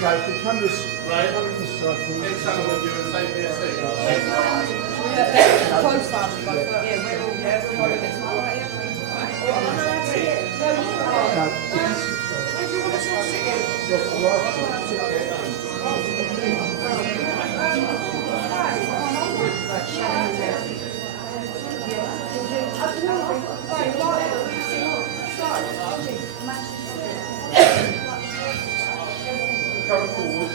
No, if we come this Right. come this side, please. Get someone with you and say me a seat. Close up. Yeah, we're all following this one right here. No, come forward.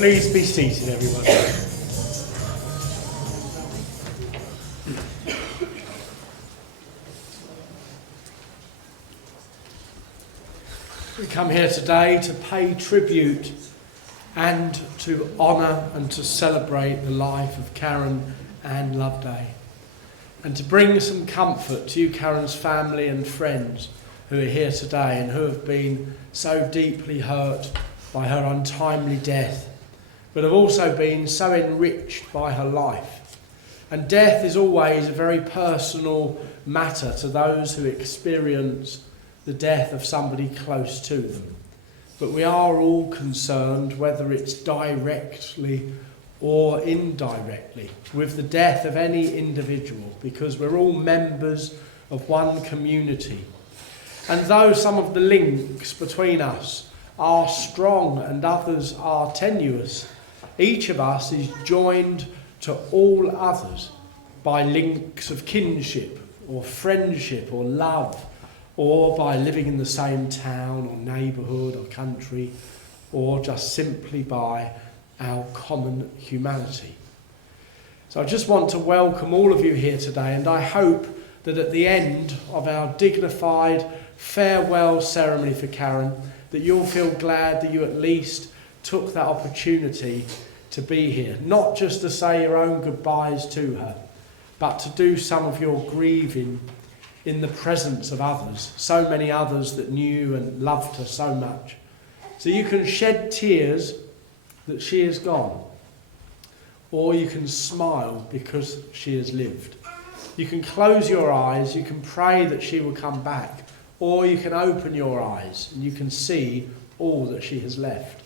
Please be seated, everyone. We come here today to pay tribute and to honour and to celebrate the life of Karen and Loveday, and to bring some comfort to you, Karen's family and friends who are here today and who have been so deeply hurt by her untimely death, but have also been so enriched by her life. And death is always a very personal matter to those who experience the death of somebody close to them. But we are all concerned, whether it's directly or indirectly, with the death of any individual, because we're all members of one community. And though some of the links between us are strong and others are tenuous, each of us is joined to all others by links of kinship or friendship or love, or by living in the same town or neighbourhood or country, or just simply by our common humanity. So I just want to welcome all of you here today, and I hope that at the end of our dignified farewell ceremony for Karen, that you'll feel glad that you at least took that opportunity to be here, not just to say your own goodbyes to her, but to do some of your grieving in the presence of others, so many others that knew and loved her so much. So you can shed tears that she is gone, or you can smile because she has lived. You can close your eyes, you can pray that she will come back, or you can open your eyes and you can see all that she has left.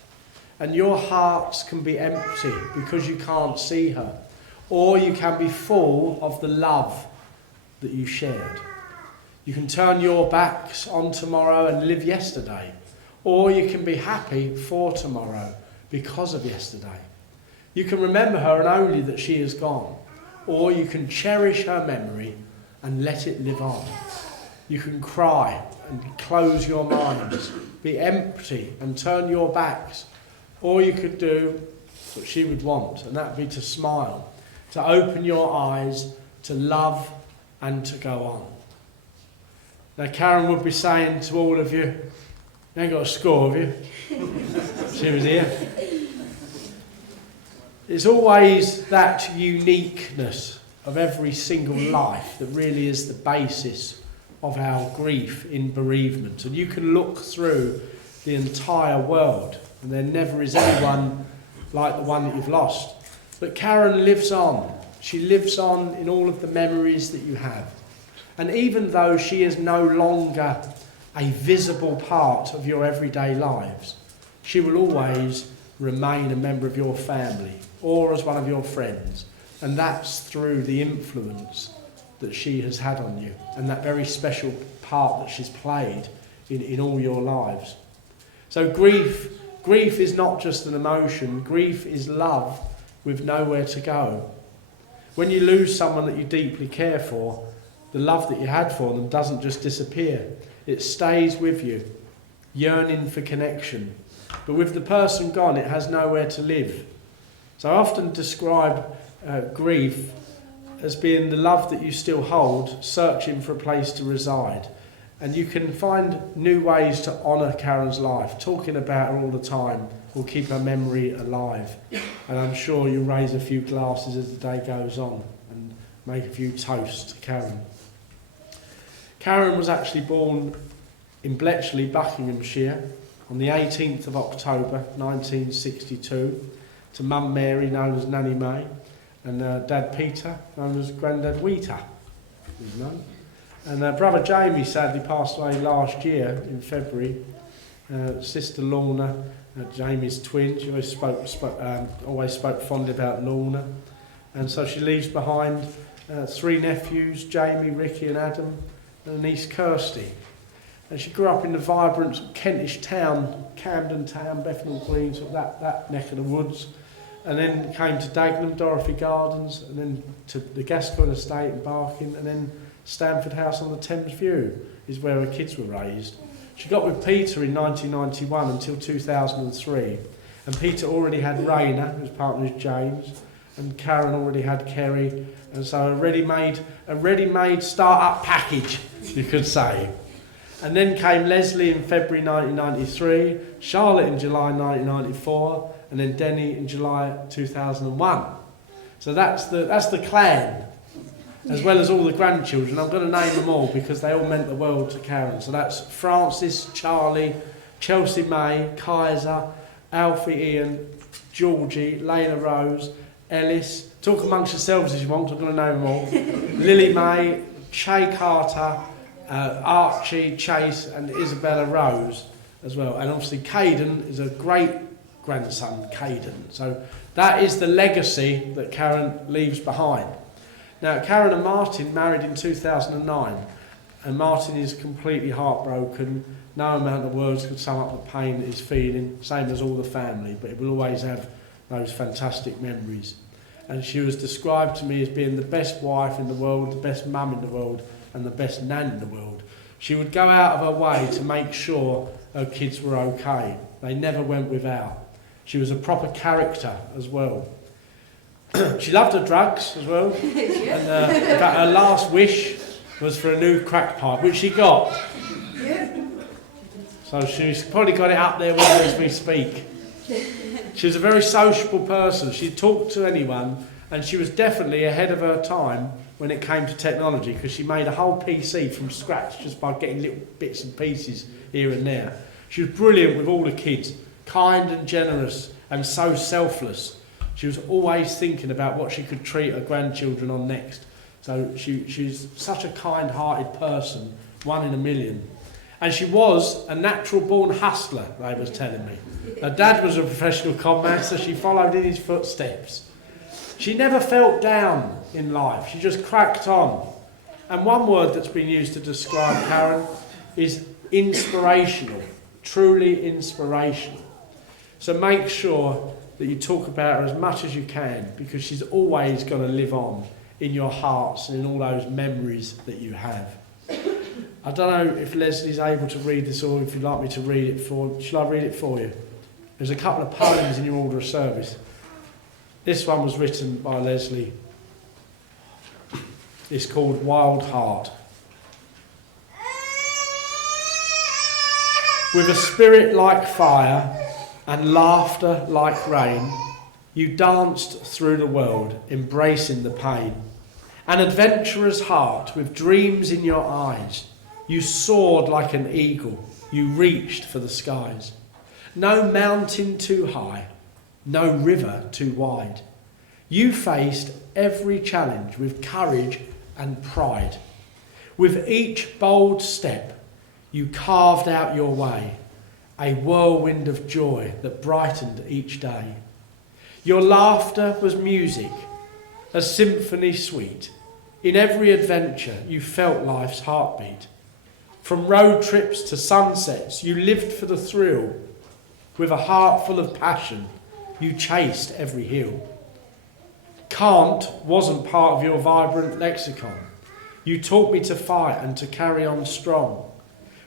And your hearts can be empty because you can't see her, or you can be full of the love that you shared. You can turn your backs on tomorrow and live yesterday, or you can be happy for tomorrow because of yesterday. You can remember her and only that she is gone, or you can cherish her memory and let it live on. You can cry and close your minds, be empty and turn your backs, or you could do what she would want, and that would be to smile, to open your eyes, to love and to go on. Now Karen would be saying to all of you, you ain't got a score, have you? She was here. It's always that uniqueness of every single life that really is the basis of our grief in bereavement. And you can look through the entire world and there never is anyone like the one that you've lost. But Karen lives on. She lives on in all of the memories that you have. And even though she is no longer a visible part of your everyday lives, she will always remain a member of your family or as one of your friends. And that's through the influence that she has had on you and that very special part that she's played in all your lives. So grief is not just an emotion. Grief is love with nowhere to go. When you lose someone that you deeply care for, the love that you had for them doesn't just disappear. It stays with you, yearning for connection. But with the person gone, it has nowhere to live. So I often describe grief as being the love that you still hold, searching for a place to reside. And you can find new ways to honour Karen's life. Talking about her all the time will keep her memory alive. And I'm sure you'll raise a few glasses as the day goes on and make a few toasts to Karen. Karen was actually born in Bletchley, Buckinghamshire, on the 18th of October 1962, to Mum Mary, known as Nanny May, and Dad Peter, known as Grandad Wheater, he's known. And Brother Jamie sadly passed away last year in February. Sister Lorna, Jamie's twin, she always spoke fondly about Lorna. And so she leaves behind 3 nephews, Jamie, Ricky and Adam, and a niece Kirsty. And she grew up in the vibrant Kentish town, Camden Town, Bethnal Green, sort of that neck of the woods. And then came to Dagenham, Dorothy Gardens, and then to the Gascoigne Estate in Barking, and then Stamford House on the Thames View is where her kids were raised. She got with Peter in 1991 until 2003. And Peter already had Raina, whose partner is James, and Karen already had Kerry. And so a ready-made start-up package, you could say. And then came Leslie in February 1993, Charlotte in July 1994, and then Denny in July 2001. So that's the clan, as well as all the grandchildren. I'm going to name them all because they all meant the world to Karen. So that's Francis, Charlie, Chelsea May, Kaiser, Alfie Ian, Georgie, Layla Rose, Ellis. Talk amongst yourselves if you want, I'm going to name them all. Lily May, Shay Carter, Archie, Chase and Isabella Rose as well. And obviously Caden is a great grandson, Caden. So that is the legacy that Karen leaves behind. Now, Karen and Martin married in 2009, and Martin is completely heartbroken. No amount of words could sum up the pain that he's feeling, same as all the family, but he will always have those fantastic memories. And she was described to me as being the best wife in the world, the best mum in the world, and the best nan in the world. She would go out of her way to make sure her kids were okay. They never went without. She was a proper character as well. She loved her drugs as well. And in fact, her last wish was for a new crack pipe, which she got. So she's probably got it up there with her as we speak. She was a very sociable person. She talked to anyone, and she was definitely ahead of her time when it came to technology, because she made a whole PC from scratch just by getting little bits and pieces here and there. She was brilliant with all the kids, kind and generous and so selfless. She was always thinking about what she could treat her grandchildren on next. So she's such a kind-hearted person, one in a million. And she was a natural-born hustler, they was telling me. Her dad was a professional conman, so she followed in his footsteps. She never felt down in life. She just cracked on. And one word that's been used to describe Karen is inspirational, truly inspirational. So make sure that you talk about her as much as you can, because she's always going to live on in your hearts and in all those memories that you have. I don't know if Leslie's able to read this, or if you'd like me to read it for. Shall I read it for you? There's a couple of poems in your order of service. This one was written by Leslie. It's called Wild Heart. With a spirit like fire and laughter like rain, you danced through the world, embracing the pain. An adventurer's heart with dreams in your eyes. You soared like an eagle, you reached for the skies. No mountain too high, no river too wide. You faced every challenge with courage and pride. With each bold step, you carved out your way, a whirlwind of joy that brightened each day. Your laughter was music, a symphony sweet. In every adventure, you felt life's heartbeat. From road trips to sunsets, you lived for the thrill. With a heart full of passion, you chased every hill. Can't wasn't part of your vibrant lexicon. You taught me to fight and to carry on strong.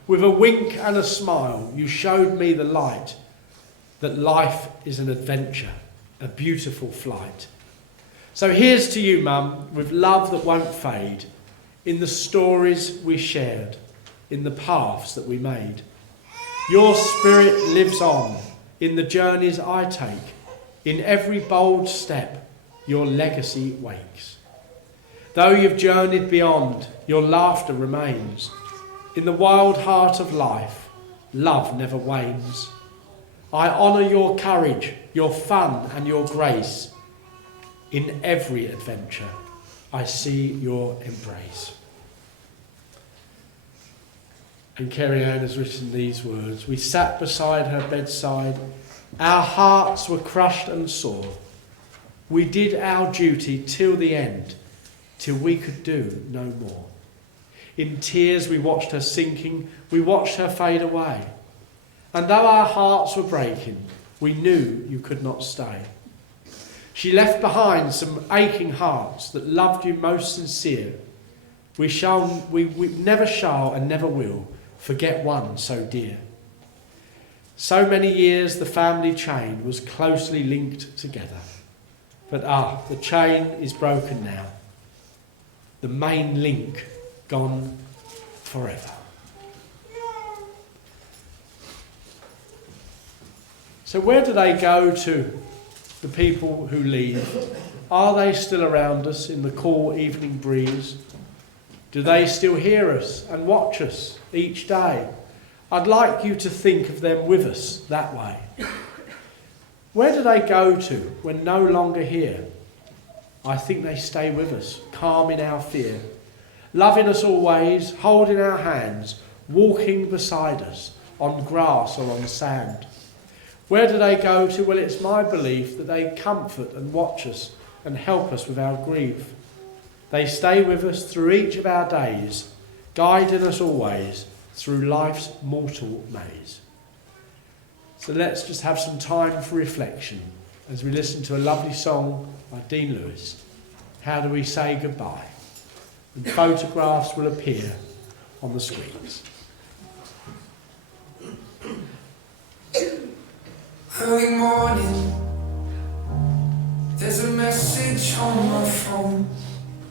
With a wink and a smile, you showed me the light, that life is an adventure, a beautiful flight. So here's to you, Mum, with love that won't fade, in the stories we shared, in the paths that we made. Your spirit lives on in the journeys I take. In every bold step, your legacy wakes. Though you've journeyed beyond, your laughter remains. In the wild heart of life, love never wanes. I honour your courage, your fun and your grace. In every adventure, I see your embrace. And Kerry Ann has written these words. We sat beside her bedside. Our hearts were crushed and sore. We did our duty till the end, till we could do no more. In tears we watched her sinking, we watched her fade away. And though our hearts were breaking, we knew you could not stay. She left behind some aching hearts that loved you most sincere. We never shall and never will forget one so dear. So many years the family chain was closely linked together. But the chain is broken now. The main link gone forever. So where do they go to, the people who leave? Are they still around us in the cool evening breeze? Do they still hear us and watch us each day? I'd like you to think of them with us that way. Where do they go to when no longer here? I think they stay with us, calm in our fear. loving us always, holding our hands, walking beside us on grass or on sand. Where do they go to? Well, it's my belief that they comfort and watch us and help us with our grief. They stay with us through each of our days, guiding us always through life's mortal maze. So let's just have some time for reflection as we listen to a lovely song by Dean Lewis, How Do We Say Goodbye? And photographs will appear on the screens. Early morning, there's a message on my phone.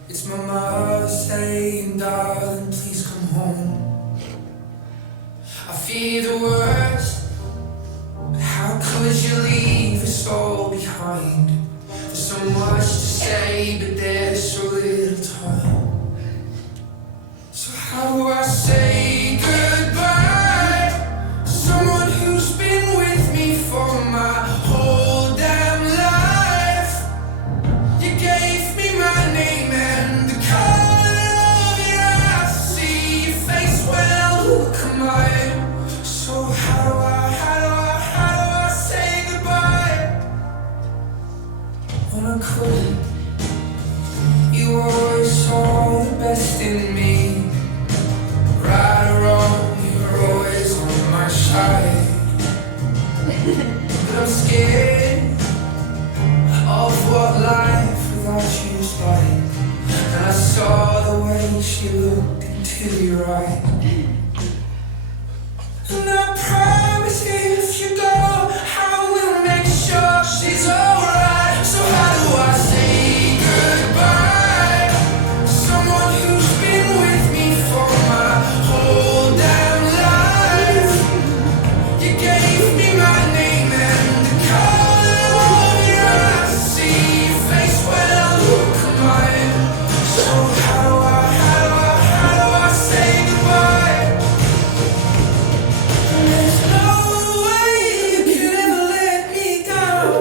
It's my mother saying, darling, please come home. I fear the worst, but how could you leave us all behind? There's so much to say, but there's so little time. So how do I say goodbye to someone who's been with me for my whole damn life? You gave me my name and the color of your eyes. See your face when I look at mine. So how do I say goodbye when I couldn't? You always saw the best in me. Right or wrong, you're always on my side. But I'm scared of what life without you's like. And I saw the way she looked into your eyes. And I promise if you go, I will make sure she's alright. So how do I say goodbye to someone who's been with me for my whole damn life? You gave me my name and the color of your eyes. See your face when I look at mine. So how do I say goodbye? There's no way you could ever let me down.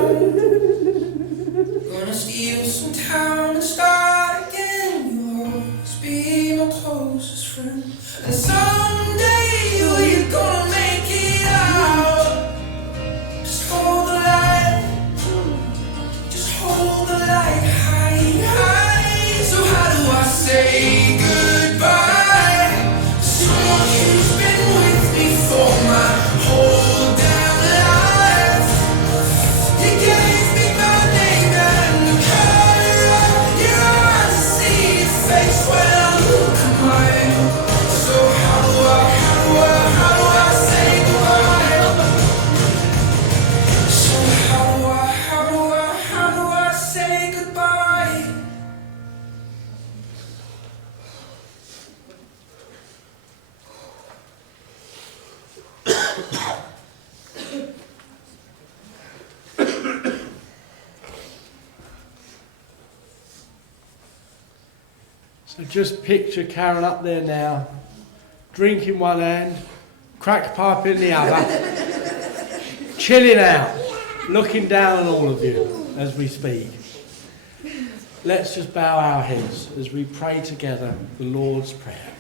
Gonna steal some time and start again. You'll always be my closest friend. And someday you're gonna make it out. Just hold the light. Just hold the light high, high. So how do I say goodbye to someone who's been with me for my whole damn life? You gave me my name and the color of your eyes. See your face when I look at mine. So how do I say goodbye? So how do I say goodbye? So just picture Karen up there now, drink in one hand, crack pipe in the other, chilling out, looking down on all of you as we speak. Let's just bow our heads as we pray together the Lord's Prayer.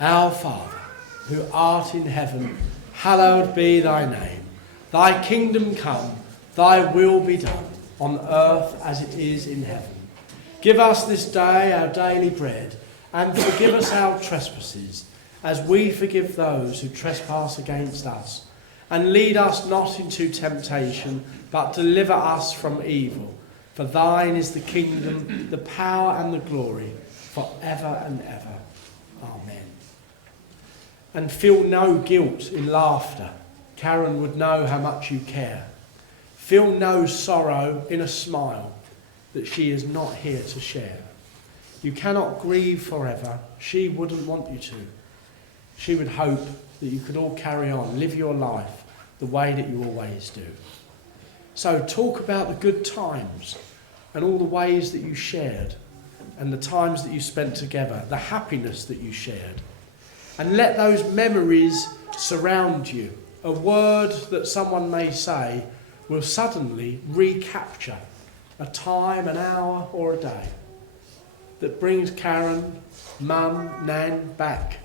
Our Father, who art in heaven, hallowed be thy name. Thy kingdom come, thy will be done, on earth as it is in heaven. Give us this day our daily bread, and forgive us our trespasses, as we forgive those who trespass against us. And lead us not into temptation, but deliver us from evil. For thine is the kingdom, the power and the glory, for ever and ever. Amen. And feel no guilt in laughter. Karen would know how much you care. Feel no sorrow in a smile that she is not here to share. You cannot grieve forever. She wouldn't want you to. She would hope that you could all carry on, live your life the way that you always do. So talk about the good times and all the ways that you shared and the times that you spent together, the happiness that you shared. And let those memories surround you. A word that someone may say will suddenly recapture a time, an hour or a day. that brings Karen, Mum, Nan back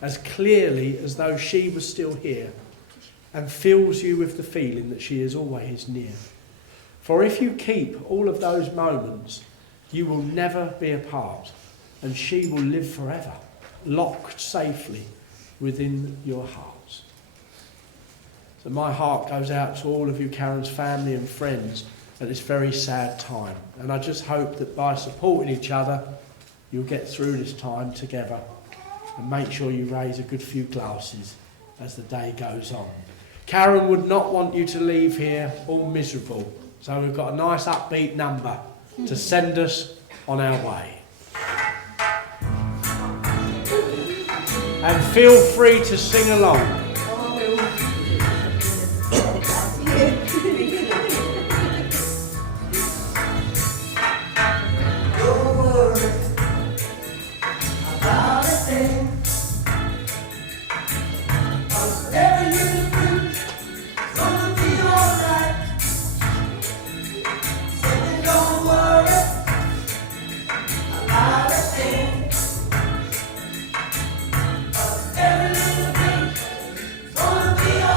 as clearly as though she was still here, and fills you with the feeling that she is always near. For if you keep all of those moments, you will never be apart, and she will live forever, locked safely within your hearts. So my heart goes out to all of you, Karen's family and friends, at this very sad time. And I just hope that by supporting each other, you'll get through this time together, and make sure you raise a good few glasses as the day goes on. Karen would not want you to leave here all miserable, so we've got a nice upbeat number to send us on our way. And feel free to sing along. Gonna be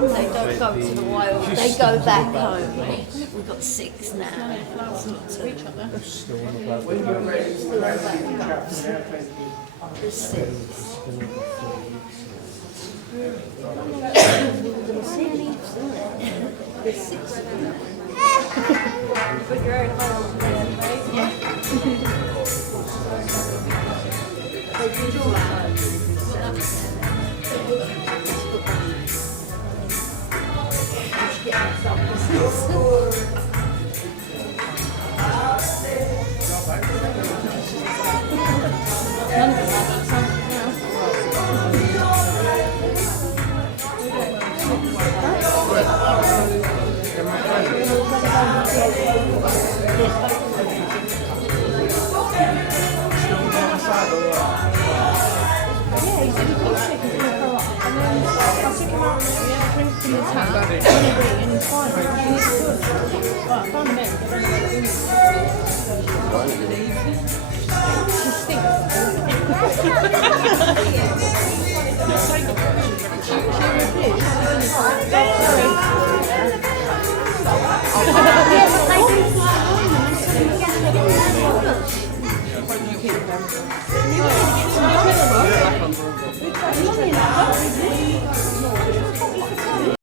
They don't go to the wild. They go back home. We've got 6 now. It's not too. There's 6. There's 6 of them. Put your own hole in there, mate. Yeah. She